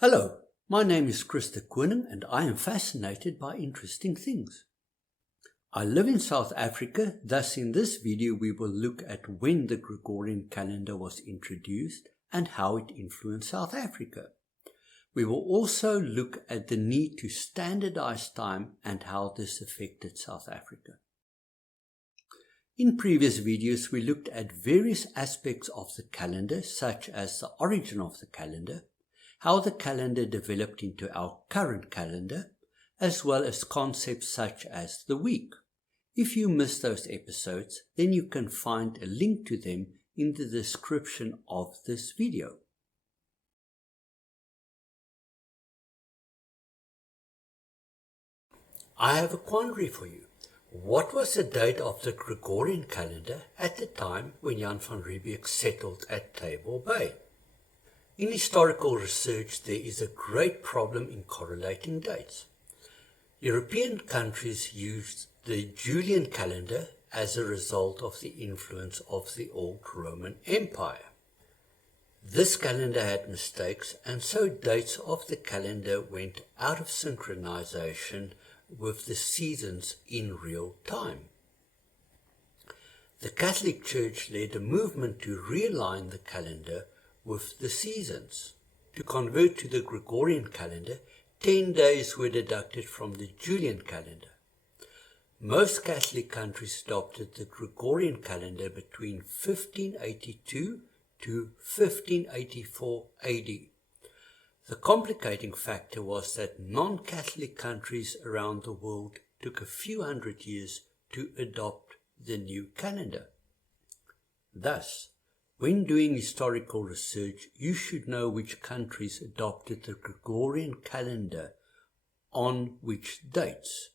Hello, my name is Chris de Koning and I am fascinated by interesting things. I live in South Africa, thus in this video we will look at when the Gregorian calendar was introduced and how it influenced South Africa. We will also look at the need to standardize time and how this affected South Africa. In previous videos we looked at various aspects of the calendar, such as the origin of the calendar, how the calendar developed into our current calendar, as well as concepts such as the week. If you missed those episodes, then you can find a link to them in the description of this video. I have a quandary for you. What was the date of the Gregorian calendar at the time when Jan van Riebeeck settled at Table Bay? In historical research, there is a great problem in correlating dates. European countries used the Julian calendar as a result of the influence of the old Roman Empire. This calendar had mistakes, and so dates of the calendar went out of synchronization with the seasons in real time. The Catholic Church led a movement to realign the calendar with the seasons. To convert to the Gregorian calendar, 10 days were deducted from the Julian calendar. Most Catholic countries adopted the Gregorian calendar between 1582 to 1584 AD. The complicating factor was that non-Catholic countries around the world took a few hundred years to adopt the new calendar. Thus, when doing historical research, you should know which countries adopted the Gregorian calendar on which dates,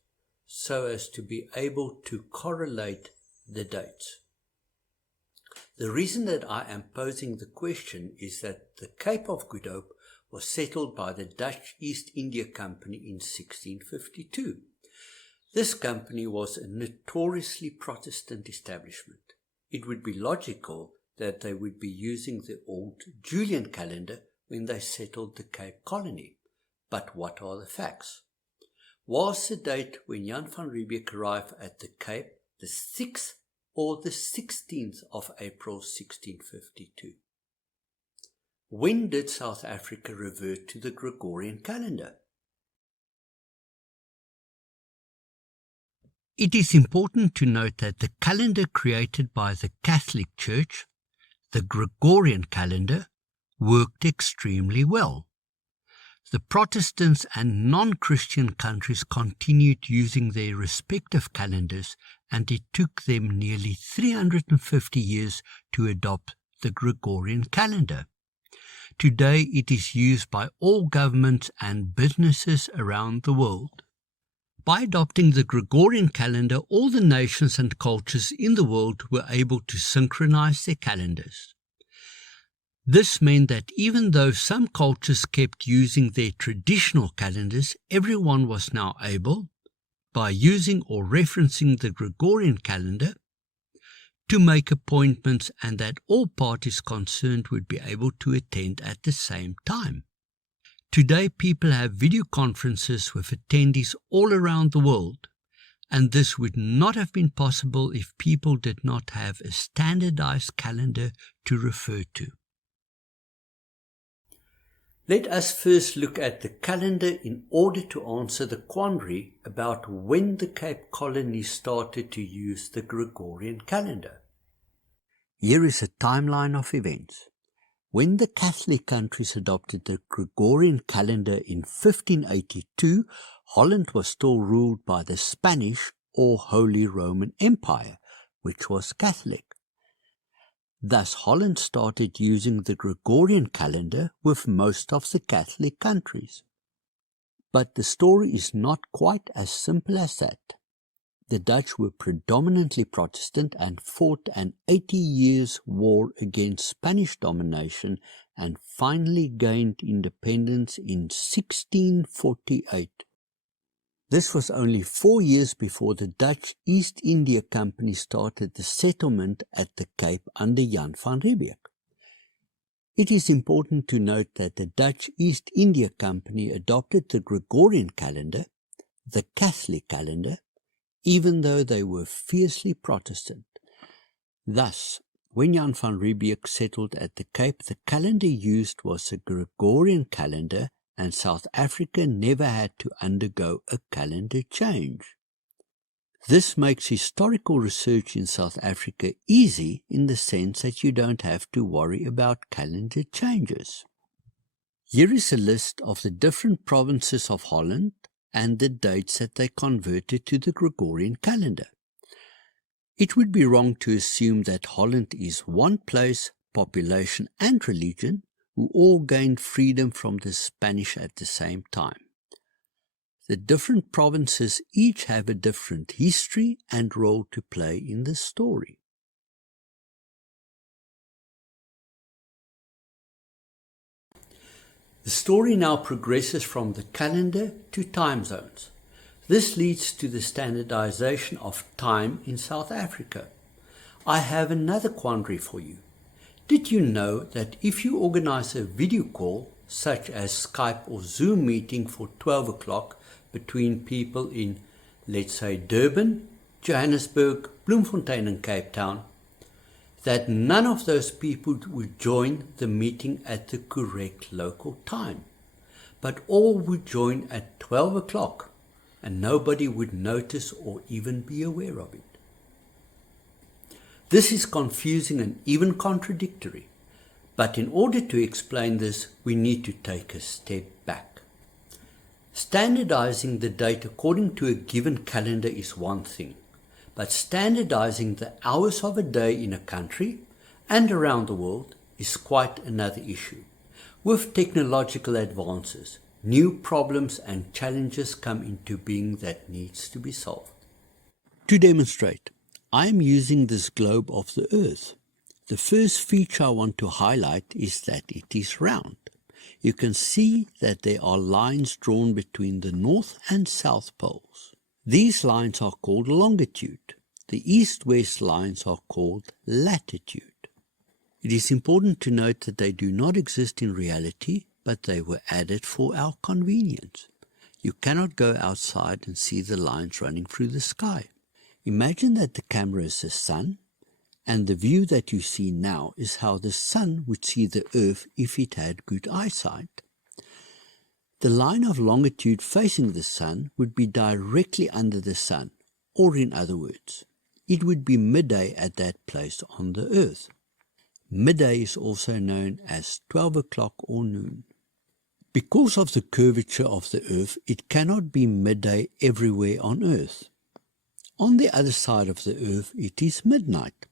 so as to be able to correlate the dates. The reason that I am posing the question is that the Cape of Good Hope was settled by the Dutch East India Company in 1652. This company was a notoriously Protestant establishment. It would be logical that they would be using the old Julian calendar when they settled the Cape Colony. But what are the facts? Was the date when Jan van Riebeeck arrived at the Cape the 6th or the 16th of April 1652? When did South Africa revert to the Gregorian calendar? It is important to note that the calendar created by the Catholic Church, the Gregorian calendar, worked extremely well. The Protestants and non-Christian countries continued using their respective calendars, and it took them nearly 350 years to adopt the Gregorian calendar. Today it is used by all governments and businesses around the world. By adopting the Gregorian calendar, all the nations and cultures in the world were able to synchronize their calendars. This meant that even though some cultures kept using their traditional calendars, everyone was now able, by using or referencing the Gregorian calendar, to make appointments, and that all parties concerned would be able to attend at the same time. Today, people have video conferences with attendees all around the world, and this would not have been possible if people did not have a standardized calendar to refer to. Let us first look at the calendar in order to answer the quandary about when the Cape Colony started to use the Gregorian calendar. Here is a timeline of events. When the Catholic countries adopted the Gregorian calendar in 1582, Holland was still ruled by the Spanish or Holy Roman Empire, which was Catholic. Thus, Holland started using the Gregorian calendar with most of the Catholic countries. But the story is not quite as simple as that. The Dutch were predominantly Protestant and fought an 80 years war against Spanish domination and finally gained independence in 1648. This was only 4 years before the Dutch East India Company started the settlement at the Cape under Jan van Riebeeck. It is important to note that the Dutch East India Company adopted the Gregorian calendar, the Catholic calendar, even though they were fiercely Protestant. Thus, when Jan van Riebeeck settled at the Cape, the calendar used was a Gregorian calendar, and South Africa never had to undergo a calendar change. This makes historical research in South Africa easy in the sense that you don't have to worry about calendar changes. Here is a list of the different provinces of Holland and the dates that they converted to the Gregorian calendar. It would be wrong to assume that Holland is one place, population and religion who all gained freedom from the Spanish at the same time. The different provinces each have a different history and role to play in the story. The story now progresses from the calendar to time zones. This leads to the standardization of time in South Africa. I have another quandary for you. Did you know that if you organize a video call, such as Skype or Zoom meeting for 12 o'clock between people in, let's say, Durban, Johannesburg, Bloemfontein and Cape Town, that none of those people would join the meeting at the correct local time, but all would join at 12 o'clock and nobody would notice or even be aware of it? This is confusing and even contradictory, but in order to explain this, we need to take a step back. Standardizing the date according to a given calendar is one thing, but standardizing the hours of a day in a country and around the world is quite another issue. With technological advances, new problems and challenges come into being that needs to be solved. To demonstrate, I am using this globe of the Earth. The first feature I want to highlight is that it is round. You can see that there are lines drawn between the north and south poles. These lines are called longitude. The east-west lines are called latitude. It is important to note that they do not exist in reality, but they were added for our convenience. You cannot go outside and see the lines running through the sky. Imagine that the camera is the sun, and the view that you see now is how the sun would see the Earth if it had good eyesight. The line of longitude facing the sun would be directly under the sun, or in other words, it would be midday at that place on the Earth. Midday is also known as 12 o'clock or noon. Because of the curvature of the Earth, it cannot be midday everywhere on Earth. On the other side of the Earth, it is midnight.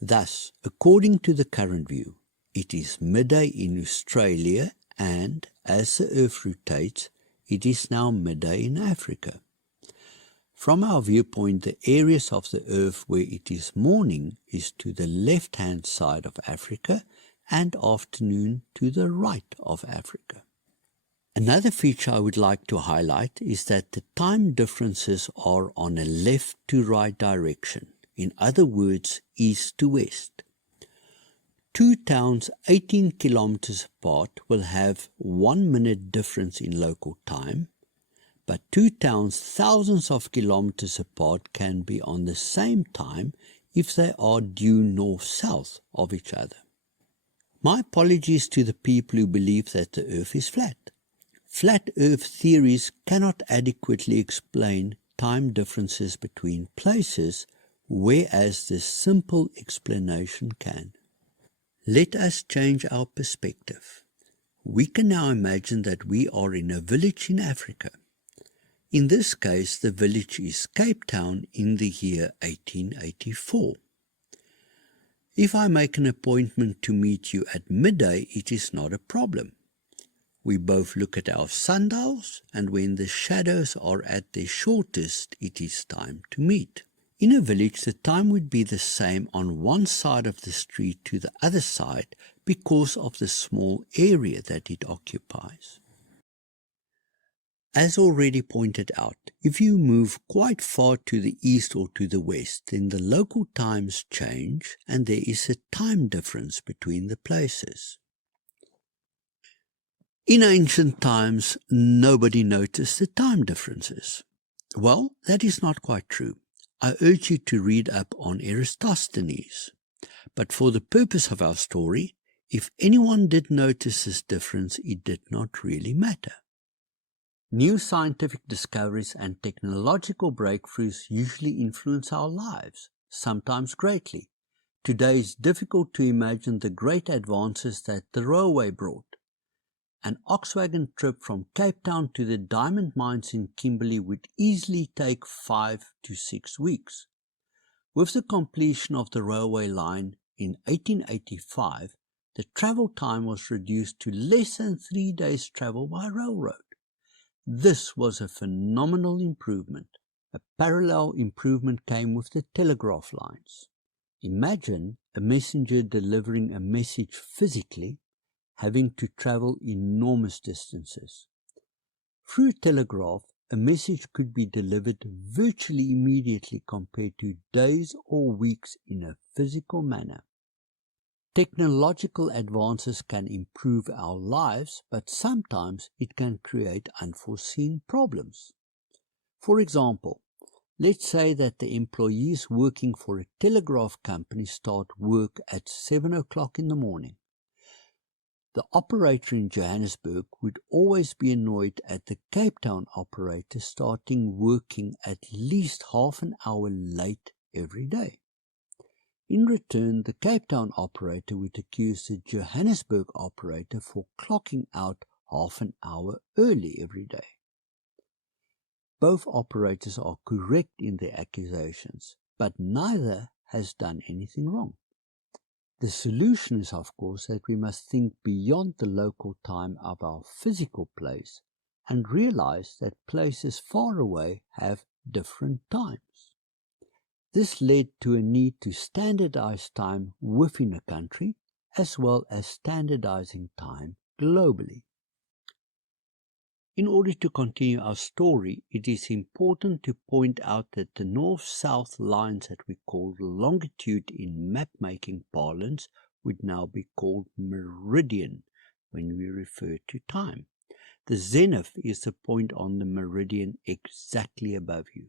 Thus, according to the current view, it is midday in Australia, and as the Earth rotates, it is now midday in Africa. From our viewpoint, the areas of the Earth where it is morning is to the left-hand side of Africa and afternoon to the right of Africa. Another feature I would like to highlight is that the time differences are on a left to right direction. In other words, east to west. Two towns 18 kilometers apart will have 1 minute difference in local time, but two towns thousands of kilometers apart can be on the same time if they are due north-south of each other. My apologies to the people who believe that the Earth is flat. Flat Earth theories cannot adequately explain time differences between places, whereas this simple explanation can. Let us change our perspective. We can now imagine that we are in a village in Africa. In this case, the village is Cape Town in the year 1884. If I make an appointment to meet you at midday, it is not a problem. We both look at our sundials, and when the shadows are at their shortest, it is time to meet. In a village, the time would be the same on one side of the street to the other side because of the small area that it occupies. As already pointed out, if you move quite far to the east or to the west, then the local times change and there is a time difference between the places. In ancient times, nobody noticed the time differences. Well, that is not quite true. I urge you to read up on Eratosthenes. But for the purpose of our story, if anyone did notice this difference, it did not really matter. New scientific discoveries and technological breakthroughs usually influence our lives, sometimes greatly. Today it's difficult to imagine the great advances that the railway brought. An ox-wagon trip from Cape Town to the diamond mines in Kimberley would easily take 5 to 6 weeks. With the completion of the railway line in 1885, the travel time was reduced to less than 3 days' travel by railroad. This was a phenomenal improvement. A parallel improvement came with the telegraph lines. Imagine a messenger delivering a message physically, having to travel enormous distances. Through telegraph, a message could be delivered virtually immediately compared to days or weeks in a physical manner. Technological advances can improve our lives, but sometimes it can create unforeseen problems. For example, let's say that the employees working for a telegraph company start work at 7 o'clock in the morning. The operator in Johannesburg would always be annoyed at the Cape Town operator starting working at least half an hour late every day. In return, the Cape Town operator would accuse the Johannesburg operator for clocking out half an hour early every day. Both operators are correct in their accusations, but neither has done anything wrong. The solution is, of course, that we must think beyond the local time of our physical place and realize that places far away have different times. This led to a need to standardize time within a country, as well as standardizing time globally. In order to continue our story, it is important to point out that the north-south lines that we call longitude in map-making parlance would now be called meridian when we refer to time. The zenith is the point on the meridian exactly above you.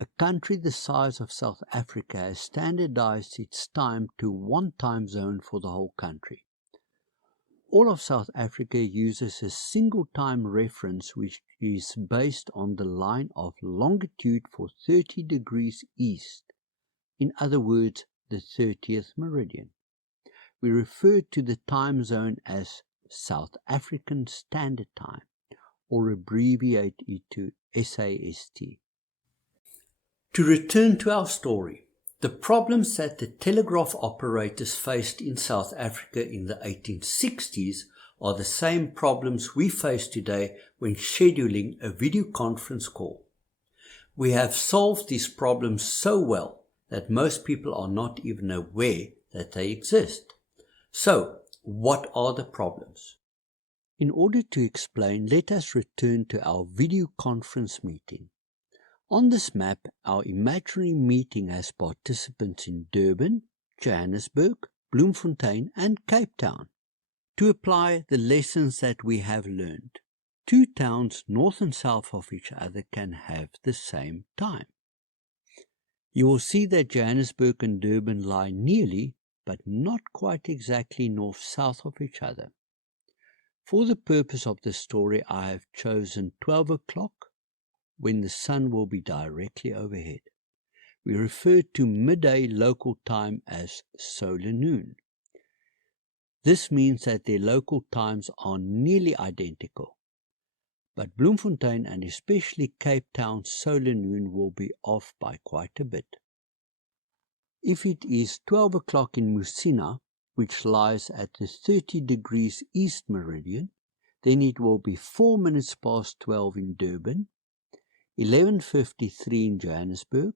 A country the size of South Africa has standardized its time to one time zone for the whole country. All of South Africa uses a single time reference which is based on the line of longitude for 30 degrees east, in other words, the 30th meridian. We refer to the time zone as South African Standard Time, or abbreviate it to SAST. To return to our story, the problems that the telegraph operators faced in South Africa in the 1860s are the same problems we face today when scheduling a video conference call. We have solved these problems so well that most people are not even aware that they exist. So, what are the problems? In order to explain, let us return to our video conference meeting. On this map, our imaginary meeting has participants in Durban, Johannesburg, Bloemfontein and Cape Town. To apply the lessons that we have learned, two towns north and south of each other can have the same time. You will see that Johannesburg and Durban lie nearly, but not quite exactly north-south of each other. For the purpose of this story, I have chosen 12 o'clock, when the sun will be directly overhead. We refer to midday local time as solar noon. This means that their local times are nearly identical, but Bloemfontein and especially Cape Town's solar noon will be off by quite a bit. If it is 12 o'clock in Musina, which lies at the 30 degrees east meridian, then it will be 4 minutes past 12 in Durban, 11:53 in Johannesburg,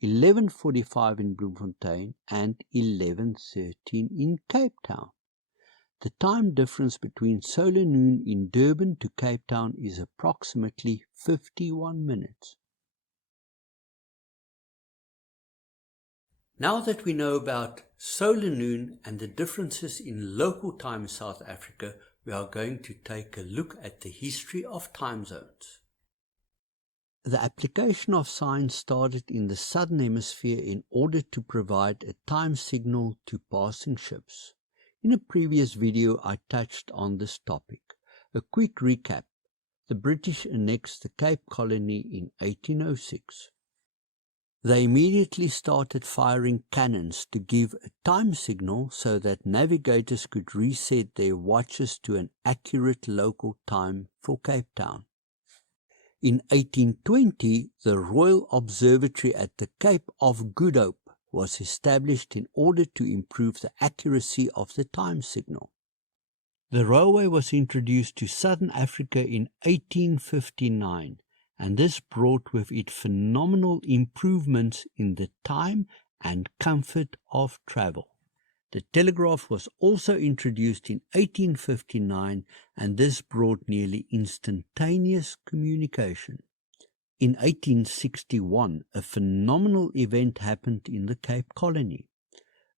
11:45 in Bloemfontein and 11:13 in Cape Town. The time difference between solar noon in Durban to Cape Town is approximately 51 minutes. Now that we know about solar noon and the differences in local time in South Africa, we are going to take a look at the history of time zones. The application of science started in the Southern Hemisphere in order to provide a time signal to passing ships. In a previous video, I touched on this topic. A quick recap. The British annexed the Cape Colony in 1806. They immediately started firing cannons to give a time signal so that navigators could reset their watches to an accurate local time for Cape Town. In 1820, the Royal Observatory at the Cape of Good Hope was established in order to improve the accuracy of the time signal. The railway was introduced to Southern Africa in 1859, and this brought with it phenomenal improvements in the time and comfort of travel. The telegraph was also introduced in 1859, and this brought nearly instantaneous communication. In 1861, a phenomenal event happened in the Cape Colony.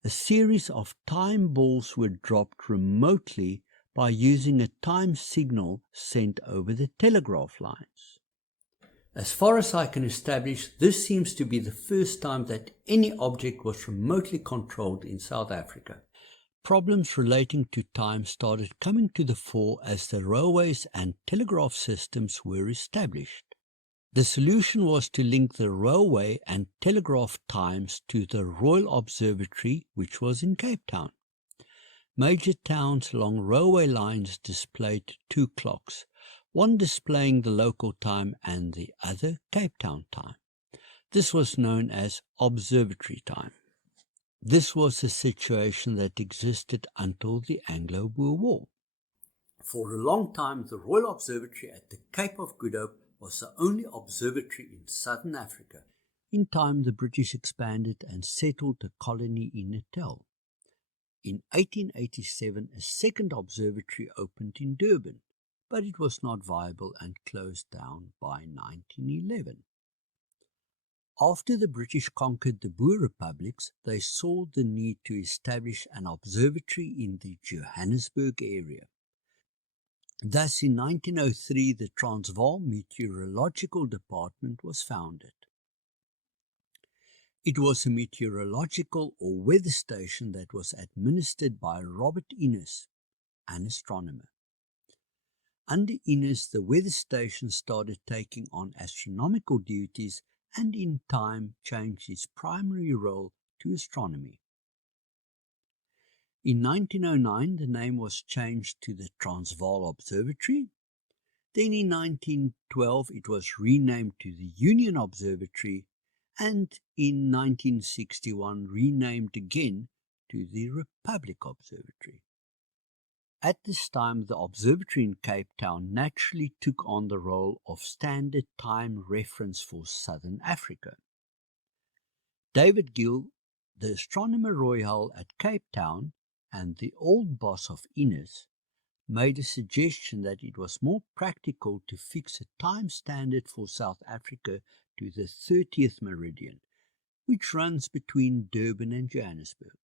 A series of time balls were dropped remotely by using a time signal sent over the telegraph lines. As far as I can establish, this seems to be the first time that any object was remotely controlled in South Africa. Problems relating to time started coming to the fore as the railways and telegraph systems were established. The solution was to link the railway and telegraph times to the Royal Observatory, which was in Cape Town. Major towns along railway lines displayed two clocks, one displaying the local time and the other Cape Town time. This was known as observatory time. This was a situation that existed until the Anglo-Boer War. For a long time, the Royal Observatory at the Cape of Good Hope was the only observatory in Southern Africa. In time, the British expanded and settled a colony in Natal. In 1887, a second observatory opened in Durban, but it was not viable and closed down by 1911. After the British conquered the Boer republics, they saw the need to establish an observatory in the Johannesburg area. Thus, in 1903, the Transvaal Meteorological Department was founded. It was a meteorological or weather station that was administered by Robert Innes, an astronomer. Under Innes, the weather station started taking on astronomical duties and in time changed its primary role to astronomy. In 1909, the name was changed to the Transvaal Observatory. Then in 1912, it was renamed to the Union Observatory, and in 1961 renamed again to the Republic Observatory. At this time, the observatory in Cape Town naturally took on the role of standard time reference for Southern Africa. David Gill, the astronomer royal at Cape Town and the old boss of Innes, made a suggestion that it was more practical to fix a time standard for South Africa to the 30th meridian, which runs between Durban and Johannesburg.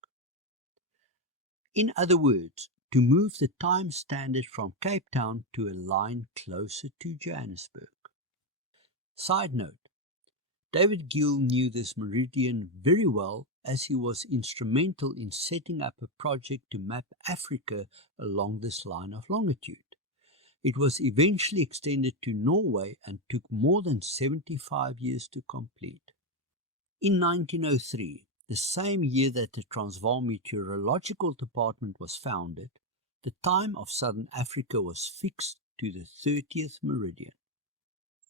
In other words, to move the time standard from Cape Town to a line closer to Johannesburg. Side note, David Gill knew this meridian very well as he was instrumental in setting up a project to map Africa along this line of longitude. It was eventually extended to Norway and took more than 75 years to complete. In 1903, the same year that the Transvaal Meteorological Department was founded, the time of Southern Africa was fixed to the 30th meridian.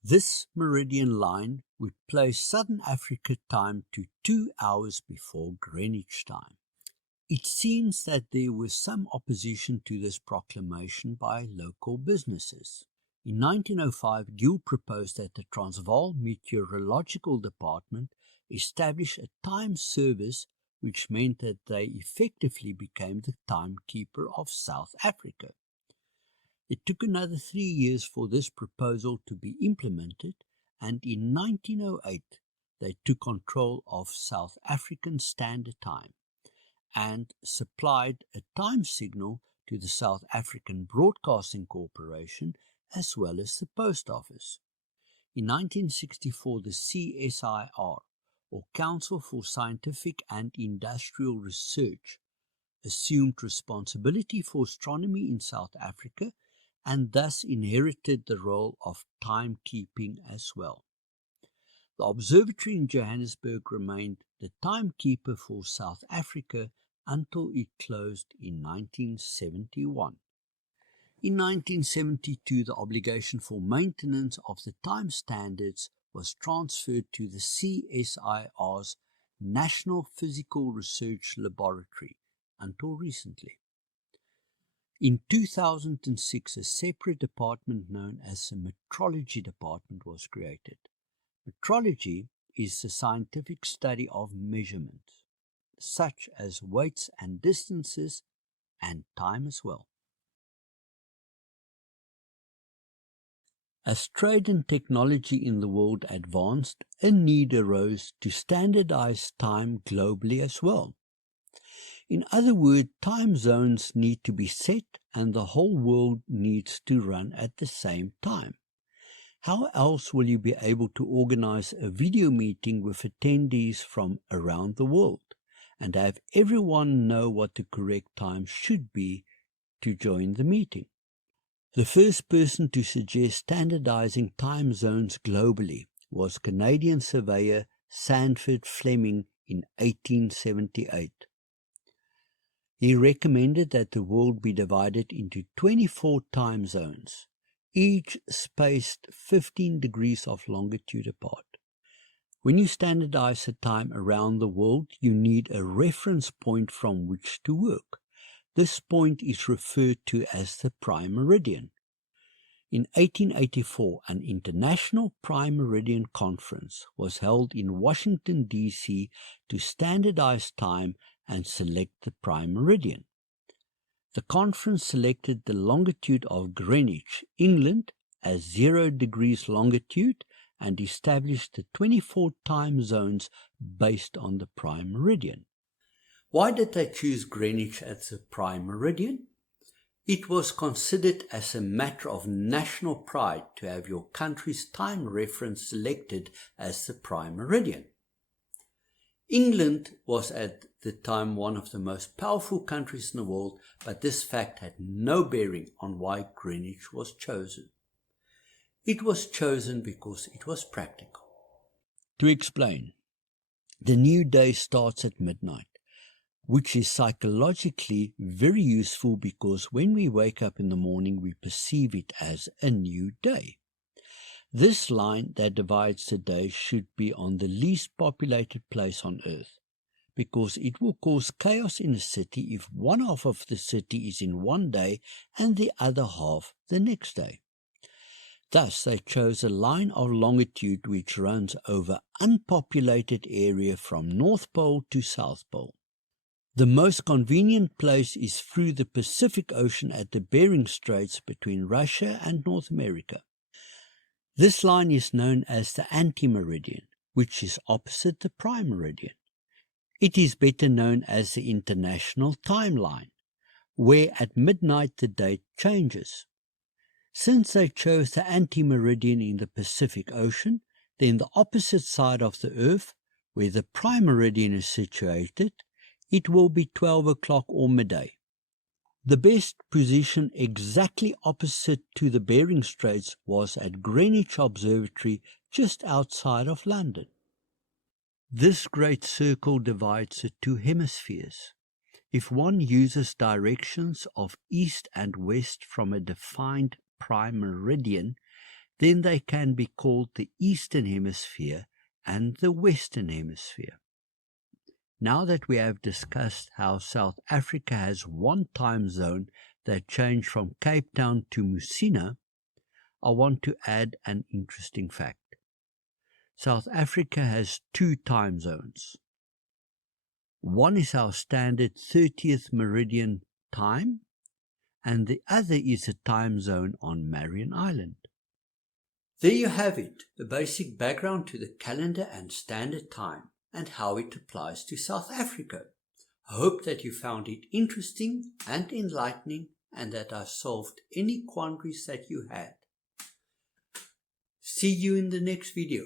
This meridian line would place Southern Africa time to 2 hours before Greenwich time. It seems that there was some opposition to this proclamation by local businesses. In 1905, Gill proposed that the Transvaal Meteorological Department establish a time service, which meant that they effectively became the timekeeper of South Africa. It took another 3 years for this proposal to be implemented, and in 1908 they took control of South African Standard Time and supplied a time signal to the South African Broadcasting Corporation as well as the Post Office. In 1964, the CSIR, or Council for Scientific and Industrial Research, assumed responsibility for astronomy in South Africa and thus inherited the role of timekeeping as well. The observatory in Johannesburg remained the timekeeper for South Africa until it closed in 1971. In 1972, the obligation for maintenance of the time standards was transferred to the CSIR's National Physical Research Laboratory until recently. In 2006, a separate department known as the Metrology Department was created. Metrology is the scientific study of measurements, such as weights and distances, and time as well. As trade and technology in the world advanced, a need arose to standardize time globally as well. In other words, time zones need to be set and the whole world needs to run at the same time. How else will you be able to organize a video meeting with attendees from around the world and have everyone know what the correct time should be to join the meeting? The first person to suggest standardizing time zones globally was Canadian surveyor Sanford Fleming in 1878. He recommended that the world be divided into 24 time zones, each spaced 15 degrees of longitude apart. When you standardize the time around the world, you need a reference point from which to work. This point is referred to as the Prime Meridian. In 1884, an International Prime Meridian Conference was held in Washington, D.C. to standardize time and select the Prime Meridian. The conference selected the longitude of Greenwich, England, as 0 degrees longitude and established the 24 time zones based on the Prime Meridian. Why did they choose Greenwich as the Prime Meridian? It was considered as a matter of national pride to have your country's time reference selected as the Prime Meridian. England was at the time one of the most powerful countries in the world, but this fact had no bearing on why Greenwich was chosen. It was chosen because it was practical. To explain, the new day starts at midnight, which is psychologically very useful because when we wake up in the morning, we perceive it as a new day. This line that divides the day should be on the least populated place on earth, because it will cause chaos in a city if one half of the city is in one day and the other half the next day. Thus, they chose a line of longitude which runs over unpopulated area from North Pole to South Pole. The most convenient place is through the Pacific Ocean at the Bering Straits between Russia and North America. This line is known as the anti-meridian, which is opposite the prime meridian. It is better known as the international timeline, where at midnight the date changes. Since they chose the anti-meridian in the Pacific Ocean, then the opposite side of the Earth, where the prime meridian is situated, it will be 12 o'clock or midday. The best position exactly opposite to the Bering Straits was at Greenwich Observatory just outside of London. This great circle divides the two hemispheres. If one uses directions of east and west from a defined prime meridian, then they can be called the Eastern Hemisphere and the Western Hemisphere. Now that we have discussed how South Africa has one time zone that changed from Cape Town to Musina, I want to add an interesting fact. South Africa has two time zones. One is our standard 30th meridian time, and the other is a time zone on Marion Island. There you have it, the basic background to the calendar and standard time and how it applies to South Africa. I hope that you found it interesting and enlightening and that I solved any quandaries that you had. See you in the next video.